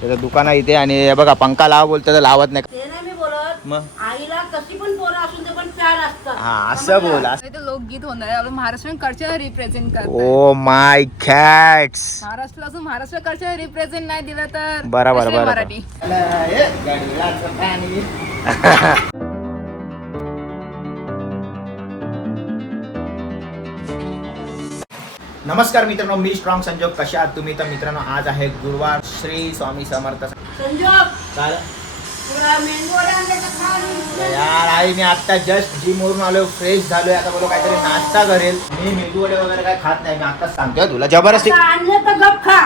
त्याचं दुकान आहे इथे. आणि हे बघा पंखा लावा बोलतो तर लावत नाही. ते नाही मी बोलत, मग आईला कशी पण पोरं असून ते पण प्यार असतात. हा असं बोल. ते लोकगीत होणार आहे, महाराष्ट्रीयन कल्चर रिप्रेझेंट करतात. Oh my cats. महाराष्ट्र असून महाराष्ट्र कल्चर रिप्रेझेंट नाही दिलं तर बरोबर कशी बरोबर. मराठी. नमस्कार मित्रांनो, मी स्ट्रॉंग संजोग. कशा आहात तुम्ही? तर मित्रांनो, आज आहे गुरुवार. श्री स्वामी समर्थ. संजोग, काय तुला मेंदू वडे आणले का खा? यार आई, मी आता जस्ट जिम वरून आलो, फ्रेश झालोय. आता बोलो काहीतरी नाश्ता करेल. मी मेदू वडे वगैरे काय खात नाही. मी आताच सांगतोय तुला, जबरदस्ती. आता आणले तर गप खा.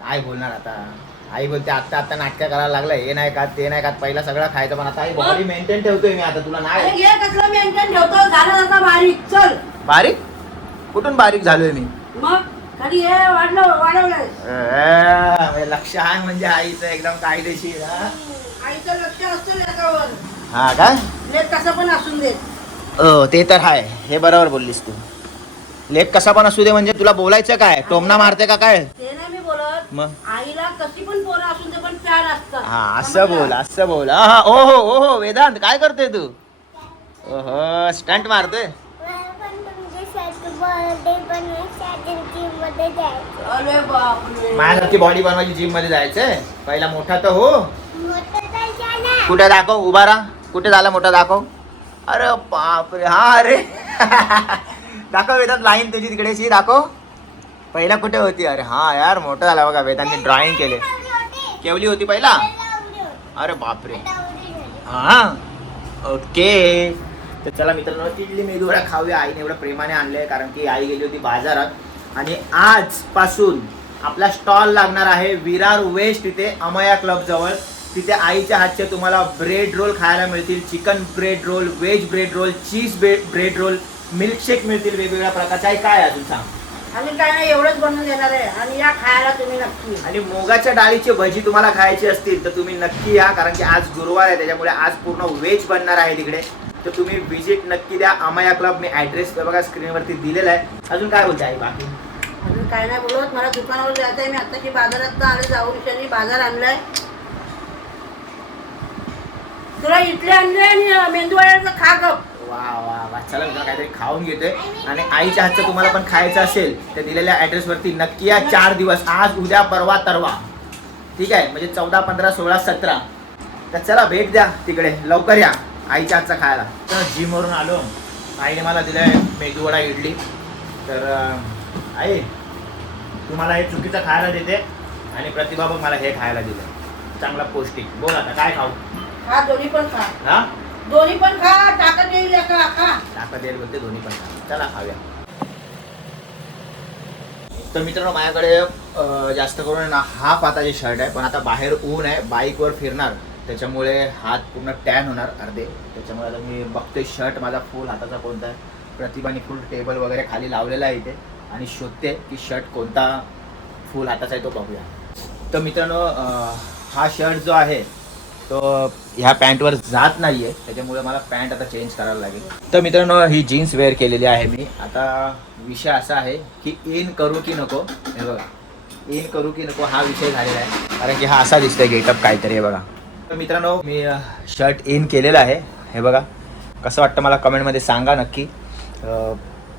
काय बोलणार आता? आई बोलते आता आता नाटकं करायला लागलाय, हे नाही खात ते नाही खात. पहिला सगळं खायचं, पण आता आई बॉडी मेंटेन ठेवतोय मी. आता तुला अरे नाही घे, कसलं मेंटेन ठेवतो, झालं आता बारीक. चल बारीक. कुठून बारीक झालोय मी? मग खाली हे वाढवलंय. लक्ष आहे म्हणजे आईचं एकदम कायदेशीर. हा? आईचं लक्ष असतं लेकावर. हा काय? लेक कसं पण असून देत. ते तर आहे, हे बरोबर बोललीस तू. लेख कसा पण असू दे म्हणजे तुला बोलायचं काय? टोमना मारते का काय? ते नाही मी बोलत, मग आईला कशी पण पोरं असून ते पण प्यार असतात. हा असं बोल, असं बोल. हा ओहो ओहो वेदांत, काय करतोय तू? ओहो स्टंट मारतोय. अरे बापरे. माझ्यासारखी बॉडी बनवायची, जिम मध्ये जायचंय. पहिला मोठा तर हो. कुठे दाखव, उभा राहा. कुठे झाला मोठा, दाखव. अरे बापरे, हा अरे दाखव वेदांत, लाईन तुझी तिकडेची दाखव. पहिला कुठे होती? अरे हा यार, मोठा झाला बघा. वेदांतने ड्रॉइंग केले. केवली होती पहिला. अरे बापरे. हा ओके. तर चला मित्रांनो, इडली मेदू वडा खाऊया. आईने एवढं प्रेमाने आणलंय, कारण की आई गेली होती बाजारात. आणि आजपासून आपला स्टॉल लागणार आहे विरार वेस्ट, इथे अमया क्लब जवळ. तिथे आईच्या हातचे तुम्हाला ब्रेड रोल खायला मिळतील. Chicken bread roll, veg bread roll, cheese bread roll, milkshake मिळतील वेगवेगळ्या प्रकारचे. आई काय अजून सांग? आणि काय नाही, एवढंच बनवून देणार आहे. आणि या खायला तुम्ही नक्की. आणि मुगाच्या डाळीची भजी तुम्हाला खायची असतील तर तुम्ही नक्की या, कारण की आज गुरुवार आहे, त्याच्यामुळे आज पूर्ण व्हेज बनणार आहे तिकडे. तर तुम्ही व्हिजिट नक्की द्या अमया क्लब. मी ॲड्रेस बघा स्क्रीनवरती दिलेला आहे. अजून काय बोलते आई बाकी? अजून काय नाही बोलत, मला दुकानावर जायचं आहे. मी आत्ताची बाजारात आले, जाऊन बाजार आणलाय. तुला इडली आणले आणि मेंदू वड्याचं खा गप. वा वा वा. चला मी काहीतरी खाऊन घेतोय. आणि आईच्या हातचं तुम्हाला पण खायचं असेल तर दिलेल्या ॲड्रेसवरती नक्की या. 4 दिवस, आज उद्या परवा तरवा, ठीक आहे? म्हणजे 14, 15, 16, 17. तर चला भेट द्या तिकडे, लवकर या आईच्या हातचा खायला. तर जिमवरून आलो, आईने मला दिलंय मेदू वडा इडली. तर आई तुम्हाला हे चुकीचं खायला देते आणि प्रतिभा बघ मला हे खायला दिलं चांगला पौष्टिक. बोल आता काय खाऊ? खा, दोन्ही पण खा. हा दोन्ही पण खा, ताकद येईल का? खा. ताकद येईल बोलते, दोन्ही पण खा. चला खाऊया. तर मित्रांनो, माझ्याकडे जास्त करून ना हाफ हाताचे शर्ट आहे, पण आता बाहेर ऊन आहे, बाईकवर फिरणार, त्याच्यामुळे हात पूर्ण टॅन होणार अर्धे. त्याच्यामुळे आता मी बघतोय शर्ट माझा फुल हाताचा कोणता आहे. प्रतिभाने फुल टेबल वगैरे खाली लावलेला आहे इथे, आणि शोधते की शर्ट कोणता फुल हाताचा आहे तो बघूया. तर मित्रांनो, हा शर्ट जो आहे तो ह्या पॅन्टवर जात नाही आहे, त्याच्यामुळे मला पॅन्ट आता चेंज करायला लागेल. तर मित्रांनो, ही जीन्स वेअर केलेली आहे मी. आता विषय असा आहे की इन करू की नको. हे बघा, इन करू की नको हा विषय झालेला आहे, कारण की हा असा दिसतोय गेटअप काहीतरी. हे बघा. तर मित्रांनो, मी शर्ट इन केलेलं आहे. हे बघा, कसं वाटतं मला कमेंटमध्ये सांगा नक्की.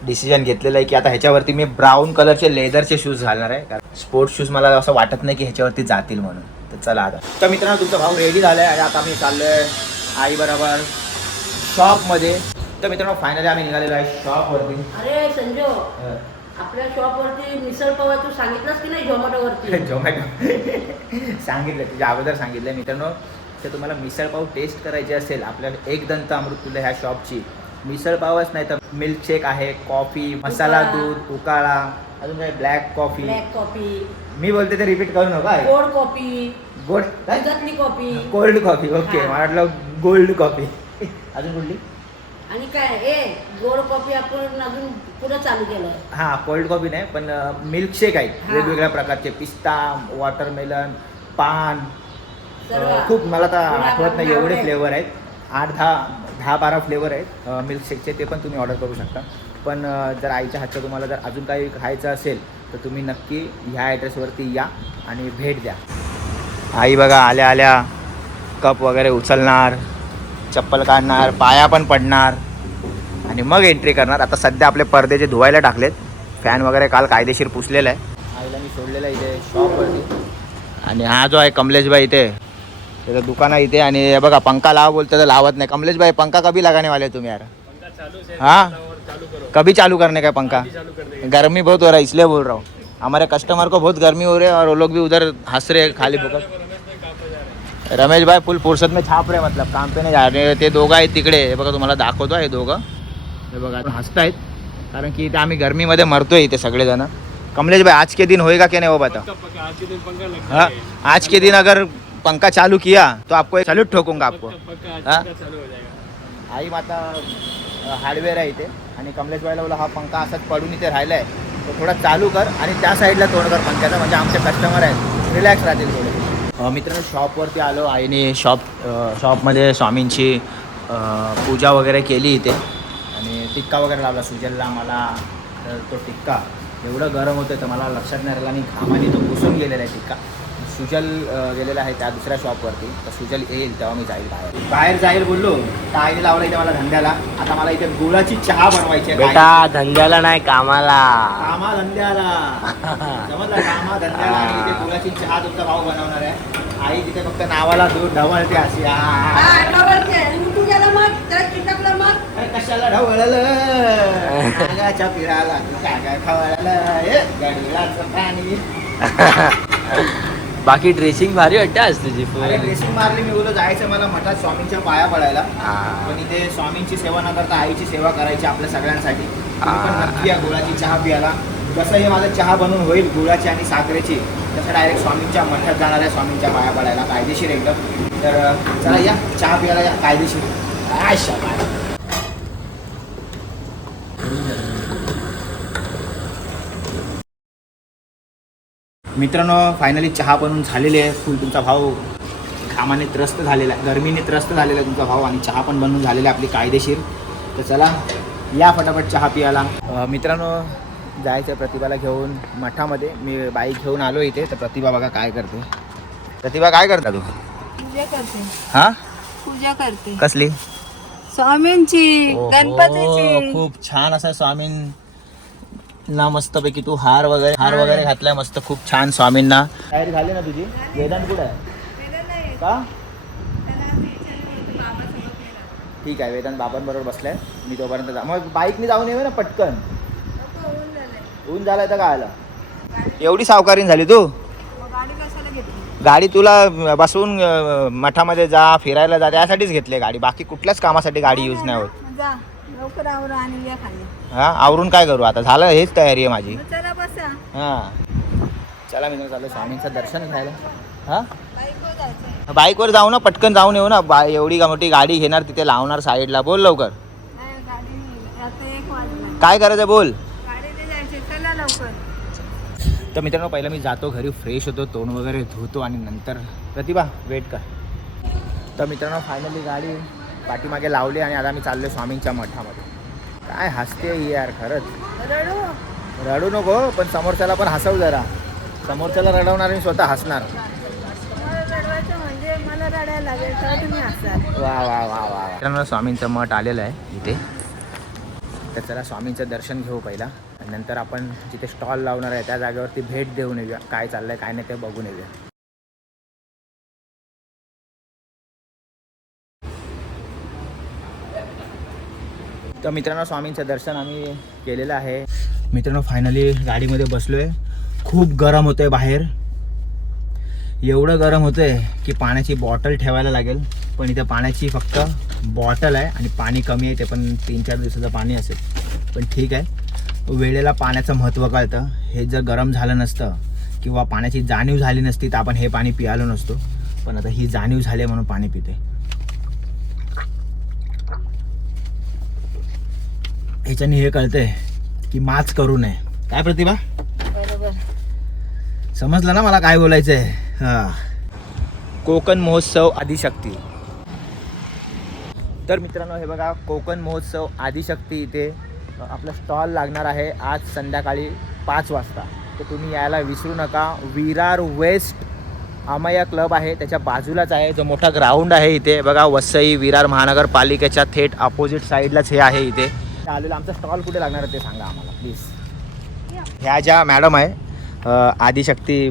डिसिजन घेतलेलं आहे की आता ह्याच्यावरती मी ब्राऊन कलरचे लेदरचे शूज घालणार आहे, कारण स्पोर्ट्स शूज मला असं वाटत नाही की ह्याच्यावरती जातील म्हणून. तर चला आता. तर मित्रांनो, तुमचा भाऊ रेडी झाला आहे आणि आता आम्ही चाललो आहे आई बरोबर शॉपमध्ये. तर मित्रांनो, फायनली आम्ही निघालेलो आहे शॉपवरती. अरे संजो, आपल्या शॉपवरती मिसळ पाव तू सांगितलंस की नाही झोमॅटोवरती? झोमॅटो सांगितलं, तुझ्या अगोदर सांगितलं. मित्रांनो, तर तुम्हाला मिसळ पाव टेस्ट करायची असेल आपल्याला एक दंत अमृततुल्य ह्या शॉपची, मिसळ पावच नाही तर मिल्कशेक आहे, कॉफी, मसाला दूध, उकाळा, अजून काय ब्लॅक कॉफी. मी बोलते ते रिपीट करू नका. गोड कॉफी, गोड दुधातली कॉफी, कोल्ड कॉफी. ओके, मला वाटलं गोल्ड कॉफी. अजून कुठली? आणि काय गोड कॉफी आपण अजून पुढे चालू केलं. हां, कोल्ड कॉफी नाही, पण मिल्कशेक आहे वेगवेगळ्या प्रकारचे. पिस्ता, वॉटरमेलन, पान, खूप मला तर आठवत नाही एवढे फ्लेवर आहेत. 8-10-12 फ्लेवर आहेत मिल्कशेकचे. ते पण तुम्ही ऑर्डर करू शकता. पण जर आईच्या हातचं तुम्हाला जर अजून काही खायचं असेल तर तुम्ही नक्की ह्या ॲड्रेसवरती या आणि भेट द्या. आई बघा आल्या आल्या कप वगैरे उचलणार, चप्पल काढणार, पाया पण पडणार आणि मग एंट्री करणार. आता सध्या आपले पडदे जे धुवायला टाकलेत, फॅन वगैरे काल कायदेशीर पुसलेला आहे. आईला मी सोडलेला इथे शॉपवरती. आणि हा जो आहे कमलेशबाई इथे, त्याचं दुकान आहे इथे. आणि हे बघा पंखा लावा बोलते तर लावत नाही. कमलेशबाई पंखा कभी लगाने वाले तुम यार? हाँ कभी चालू करने का पंखा? गर्मी बहुत हो रहा है इसलिए बोल रहा हूँ. हमारे कस्टमर को बहुत गर्मी हो रही है और वो लोग भी उधर हंस रहे खाली फुकट. रमेश भाई फुल फुर्सत में छाप रहे, मतलब काम पे नाही जा रहे. ते दोघं आहेत तिकडे, हे बघा तुम्हाला दाखवतो. हे दोघं हे बघा हसतायत कारण की इथे आम्ही गर्मीमध्ये मरतोय इथे सगळेजण. कमलेश भाई आज के दिन होएगा क्या नहीं वो बताओ. हाँ आज के दिन अगर पंखा चालू किया तो आपको एक सैल्यूट ठोकूंगा आपको. हाँ आई माता हार्डवेअर आहे इथे आणि कमलेश भाईला बोला हा पंखा असाच पडून इथे राहिला आहे, तो थोडा चालू कर आणि त्या साईडला तोंड कर पंख्याचा, म्हणजे आमचे कस्टमर आहेत रिलॅक्स राहतील थोडे. मित्रांनो शॉपवरती आलो. आईने शॉपमध्ये स्वामींची पूजा वगैरे केली इथे आणि टिक्का वगैरे लावला सुजलला मला. तर तो टिक्का एवढं गरम होतं तर मला लक्षात नाही राहिला आणि घामाने तो पुसून गेलेला आहे टिक्का. सुजल गेलेला आहे त्या दुसऱ्या शॉपवरती, तर सुजल येईल तेव्हा मी जाईल बाहेर जाईल बोललो. तर आईने लावला इथे मला धंद्याला. आता मला इथे गुळाची चहा बनवायची आहे. बेटा धंद्याला नाही कामाला. कामा धंद्याला समजला, कामा धंद्याला. आणि इथे गुळाची चहा तुमचा भाऊ बनवणार आहे. आई तिथे फक्त नावाला दूध ढवळते अशी. अरे कशाला ढवळलं कागाच्या पिराला कागा खवळलं गडीलाचं पाणी. बाकी ड्रेसिंग भारी वाटते आज तुझी. अरे ड्रेसिंग मारली. मी बोललो जायचं मला मठात स्वामींच्या पाया पडायला, पण इथे स्वामींची सेवा न करता आईची सेवा करायची आपल्या सगळ्यांसाठी. तुम्ही पण नक्की या गुळाची चहा प्यायला. जसं हे माझं चहा बनवून होईल गुळाची आणि साखरेची, तसं डायरेक्ट स्वामींच्या मठात जाणार आहे स्वामींच्या पाया पडायला कायदेशीर एकदम. तर चला या चहा प्यायला या कायदेशीर. काय शाबास. मित्रांनो फायनली चहा बनवून झालेली आहे. फुल तुमचा भाऊ घामाने त्रस्त झालेला आहे, गरमीने त्रस्त झालेला आहे तुमचा भाऊ. आणि चहा पण बनवून झालेला आहे आपली कायदेशीर. तर चला या फटाफट चहा पियाला. मित्रांनो जायचं प्रतिभाला घेऊन मठामध्ये. मी बाईक घेऊन आलो इथे. तर प्रतिभा बघा काय करते. प्रतिभा काय करता तू? पूजा करते. हा पूजा करते कसली? स्वामींची, ओहो, गणपतीची. खूप छान असं स्वामींना मस्तपैकी तू हार वगैरे घातलाय मस्त. खूप छान स्वामींना. तयारी झाली ना तुझी? वेदांत कुठे आहे का? ठीक आहे वेदांत बाबांबरोबर बसलाय. मी तोपर्यंत मग बाईकने जाऊन येऊ ना पटकन. ऊन झालाय तर काय आलं एवढी सावकारीन झाली तू? गाडी तुला बसवून मठामध्ये जा फिरायला जा त्यासाठीच घेतली गाडी. बाकी कुठल्याच कामासाठी गाडी यूज नाही होत. लवकर आवरून आणि या खाली. हा आवरून काय करू आता? झालं हेच तयारी आहे माझी. चला बसा. हां चला मी चाललो स्वामींचं दर्शन घ्यायला. हां बाईकवर जाऊ ना पटकन जाऊन येऊ ना. एवढी मोठी गाडी घेणार तिथे लावणार साईडला. बोल लवकर काय करायचं बोल. तर मित्रांनो पहिलं मी जातो घरी, फ्रेश होतो, तोंड वगैरे धुतो आणि नंतर प्रतिभा वेट कर. तर मित्रांनो फायनली गाडी पाठीमागे लावली आणि आता मी चाललो स्वामींच्या मठामध्ये. काय हसते ही यार खरंच. रडू नको पण समोरच्याला पण हसव जरा. समोरच्याला रडवणार आणि स्वतः हसणार. वा वा वा वा. मित्रांनो स्वामींचं मठ आलेलं आहे इथे. तर चला स्वामींचं दर्शन घेऊ पहिला आणि नंतर आपण जिथे स्टॉल लावणार आहे त्या जागेवरती भेट देऊन येऊया. काय चाललंय काय नाही ते बघून येऊया. तर मित्रांनो स्वामींचं दर्शन आम्ही केलेलं आहे. मित्रांनो फायनली गाडीमध्ये बसलोय. खूप गरम होतंय बाहेर. एवढं गरम होतंय की पाण्याची बॉटल ठेवायला लागेल. पण इथे पाण्याची फक्त बॉटल आहे आणि पाणी कमी आहे. ते पण 3-4 दिवसाचं पाणी असेल. पण ठीक आहे वेळेला पाण्याचं महत्त्व कळतं. हे जर गरम झालं नसतं किंवा पाण्याची जाणीव झाली नसती तर आपण हे पाणी पियालो नसतो. पण आता ही जाणीव झाली आहे म्हणून पाणी पिते. ह्याच्याने हे कळतंय की माच करू नये. काय प्रतिभा? बरोबर समजलं ना मला काय बोलायचंय. हां कोकण महोत्सव आदिशक्ती. तर मित्रांनो हे बघा कोकण महोत्सव आदिशक्ती इथे आपला स्टॉल लागणार आहे आज संध्याकाळी 5 वाजता. तर तुम्ही यायला विसरू नका. विरार वेस्ट अमया क्लब आहे त्याच्या बाजूलाच आहे जो मोठा ग्राउंड आहे इथे बघा. वसई विरार महानगरपालिकेच्या थेट अपोजिट साईडलाच हे आहे इथे आलेलं. आमचा स्टॉल कुठे लागणार आहे ते सांगा आम्हाला प्लीज. ह्या ज्या मॅडम आहे आदिशक्ती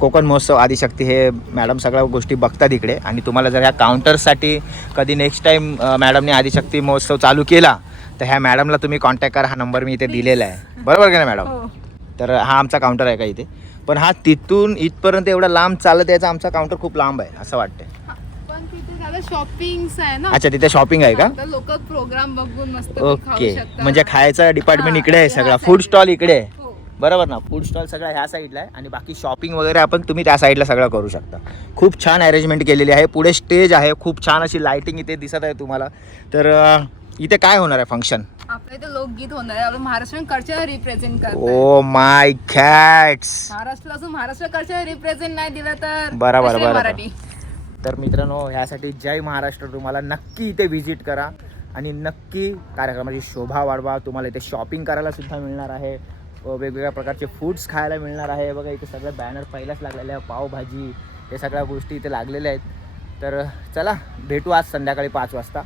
कोकण महोत्सव आदिशक्ती हे मॅडम सगळ्या गोष्टी बघतात इकडे. आणि तुम्हाला जर ह्या काउंटर्ससाठी कधी नेक्स्ट टाईम मॅडमने आदिशक्ती महोत्सव चालू केला तर ह्या मॅडमला तुम्ही कॉन्टॅक्ट करा. हा नंबर मी इथे दिलेला आहे बरोबर का ना मॅडम. तर हा आमचा काउंटर आहे का इथे. पण हा तिथून इथपर्यंत एवढा लांब चालत यायचा आमचा काउंटर खूप लांब आहे असं वाटतंय. पण तिथे झालं शॉपिंग आहे ना. अच्छा तिथे शॉपिंग आहे का. लोक प्रोग्राम बघून मस्त ओके म्हणजे खायचा डिपार्टमेंट इकडे आहे सगळा. फूड स्टॉल इकडे आहे बरोबर ना. फूड स्टॉल सगळा ह्या साईडला आहे आणि बाकी शॉपिंग वगैरे आपण तुम्ही त्या साईडला सगळं करू शकता. खूप छान अरेंजमेंट केलेली आहे. पुढे स्टेज आहे खूप छान अशी लाइटिंग इथे दिसत आहे तुम्हाला. तर इथे काय होणार आहे फंक्शन. आपल्या इथे लोकगीत होणार आहे. महाराष्ट्रीयन कल्चर रिप्रेझेंट करतात. Oh my cats. महाराष्ट्राला असून महाराष्ट्र कल्चर रिप्रेझेंट नाही दिलं तर बरोबर कसे बरोबर. मराठी. तर मित्रांनो ह्यासाठी जय महाराष्ट्र. तुम्हाला नक्की इथे व्हिजिट करा आणि नक्की कार्यक्रमाची शोभा वाढवा. तुम्हाला इथे शॉपिंग करायला सुद्धा मिळणार आहे. वेगवेगळ्या प्रकारचे फूड्स खायला मिळणार आहे. बघा इथे सगळं बॅनर पहिलाच लागलेलं आहे. पावभाजी हे सगळ्या गोष्टी इथे लागलेल्या आहेत. तर चला भेटू आज संध्याकाळी 5 वाजता.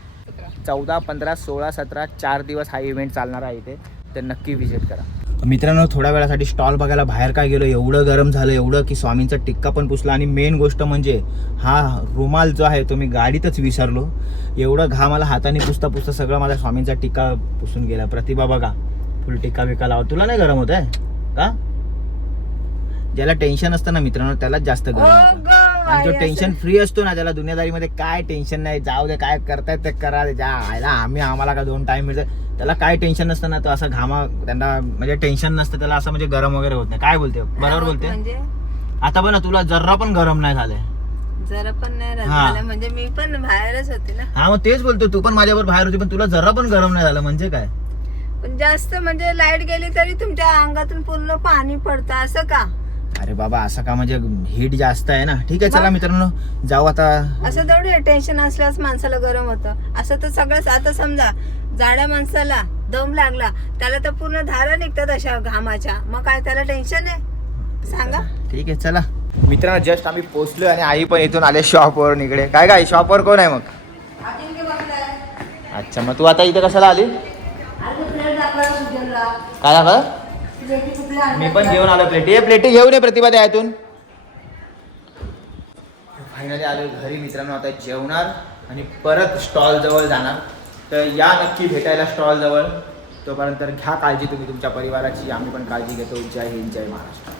14, 15, 16, 17 4 दिवस हा इव्हेंट चालणार आहे इथे. तर नक्की व्हिजिट करा. मित्रांनो थोड्या वेळासाठी स्टॉल बघायला बाहेर काय गेलो. एवढं गरम झालं एवढं की स्वामींचा टिक्का पण पुसला. आणि मेन गोष्ट म्हणजे हा रुमाल जो आहे तो मी गाडीतच विसरलो. एवढं घा मला हाताने पुसता पुसता सगळं माझा स्वामींचा टिक्का पुसून गेला. प्रतिभा बघा फुल टिक्का बिक्का लावा. तुला नाही गरम होत आहे का. ज्याला टेन्शन असतं ना मित्रांनो त्यालाच जास्त गरम होतं. आणि जो टेन्शन फ्री असतो ना त्याला दुनियादारीमध्ये काय टेन्शन नाही. जाऊ दे काय करतायत ते करा. आम्हाला का 2 टाइम मिळतं त्याला काय टेन्शन नसतं ना. तो असं घामा त्यांना म्हणजे टेन्शन नसतं त्याला असं म्हणजे गरम वगैरे होत नाही. काय बोलते बरोबर बोलते. म्हणजे आता पण तुला जरा पण गरम नाही झालंय. जरा पण नाही हा. झालं म्हणजे मी पण बाहेरच होते ना. हा मग तेच बोलतो तू पण माझ्याबरोबर बाहेर होती पण तुला जरा पण गरम नाही झालं म्हणजे काय. पण जास्त म्हणजे लाईट गेली तरी तुमच्या अंगातून पूर्ण पाणी पडतं असं का. अरे बाबा असं का म्हणजे हीट जास्त आहे ना. ठीक आहे चला मित्रांनो जाऊ आता. असं थोडी टेन्शन असल्यास माणसाला गरम होतं. असं तर सगळंच. आता समजा जाड्या माणसाला दम लागला त्याला तर पूर्ण धारा निघतात अशा घामाच्या. मग काय त्याला टेन्शन आहे सांगा. ठीक आहे चला मित्रांनो जस्ट आम्ही पोहोचलो आणि आई पण इथून आले शॉपवर इकडे. काय शॉपवर कोण आहे मग. अच्छा मग तू आता इथे कशाला आली. काय झालं. मी पण घेऊन आलो प्लेटी घेऊन ये प्रतिभा द्यातून. फायनली आलो घरी मित्रांनो. आता जेवणार आणि परत स्टॉल जवळ जाणार. तर या नक्की भेटायला स्टॉल जवळ. तोपर्यंत घ्या काळजी तुम्ही तुमच्या परिवाराची. आम्ही पण काळजी घेतो. जय हिंद जय महाराष्ट्र.